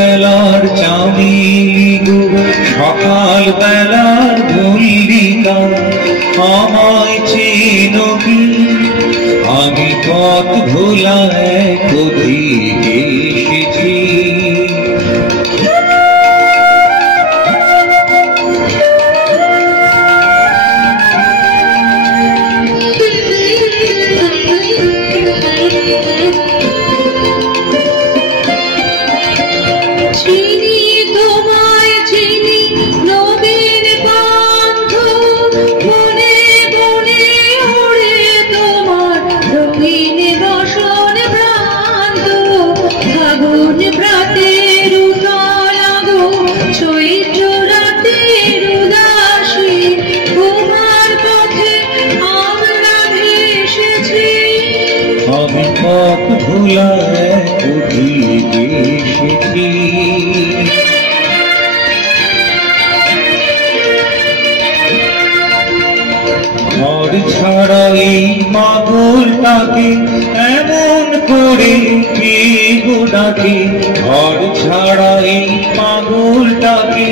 বেলার চাঁদিলি গো সকাল বেলার মল্লিকা আমায় চেনো কি আমি পথ ভোলা এক দিকে এসেছি আমি পথ ভোলা এক দিকে এসেছি ঘর ছাড়া এই মাগলটাকে এমন করে কে গো ডাকে ঘর ছাড়া এই পাগলটাকে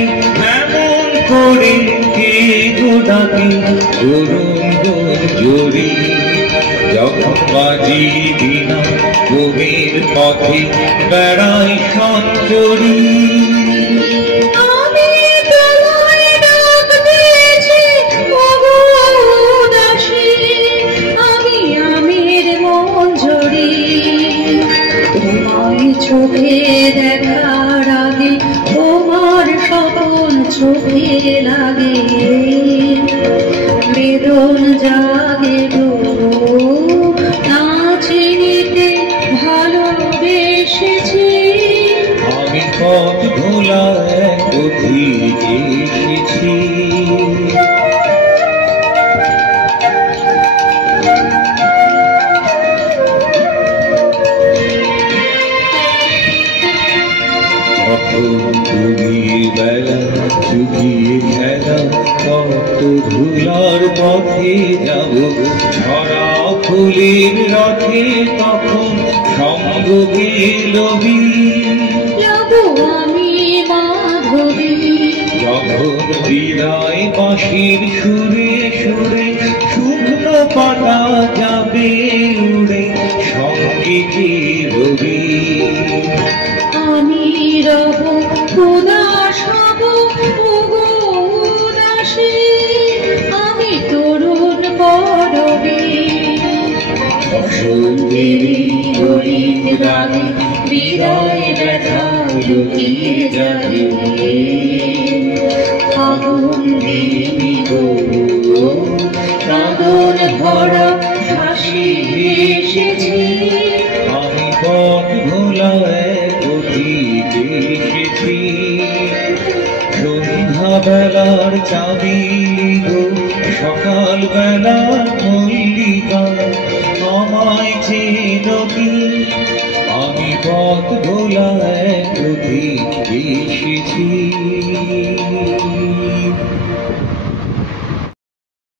এমন করে কে গো ডাকে গরুম গোর জোরে যখন বাজি বিনা কবির পথে বেড়াই সঞ্চরী চোখে দেখার আগে তোমার স্বপন চোখে লাগে বেদন জাগে গো না চিনিতে ভালোবেসেছি আমি পথ ভোলা এক দিকে এসেছি গভীর বেলা চুকিয়ে খেলা কত ধুলার পথে যাব ঝরা ফুলের রথে তখন সঙ্গকে লবি আমি মাধবী যখন বিদায় বাঁশির সুরে সুরে শুকনো পাতা যাবে উড়ে সঙ্গে কে রবি আমি রব উদাস হব ওগো উদাসী আমি তরুণ পরবে অসুন্দরী গরিব রাগে বিদায় ব্যথা লুকিয়ে যাবে আগুন দেবী গো কাঁদন ভরা হাসি এসেছি আমি পথ ভোলা এক দিকে এসেছি সন্ধ্যা বেলার চাঁদিলি গো সকাল বেলার মল্লিকা আমায় চেনো কি আমি পথ ভোলা এক দিকে এসেছি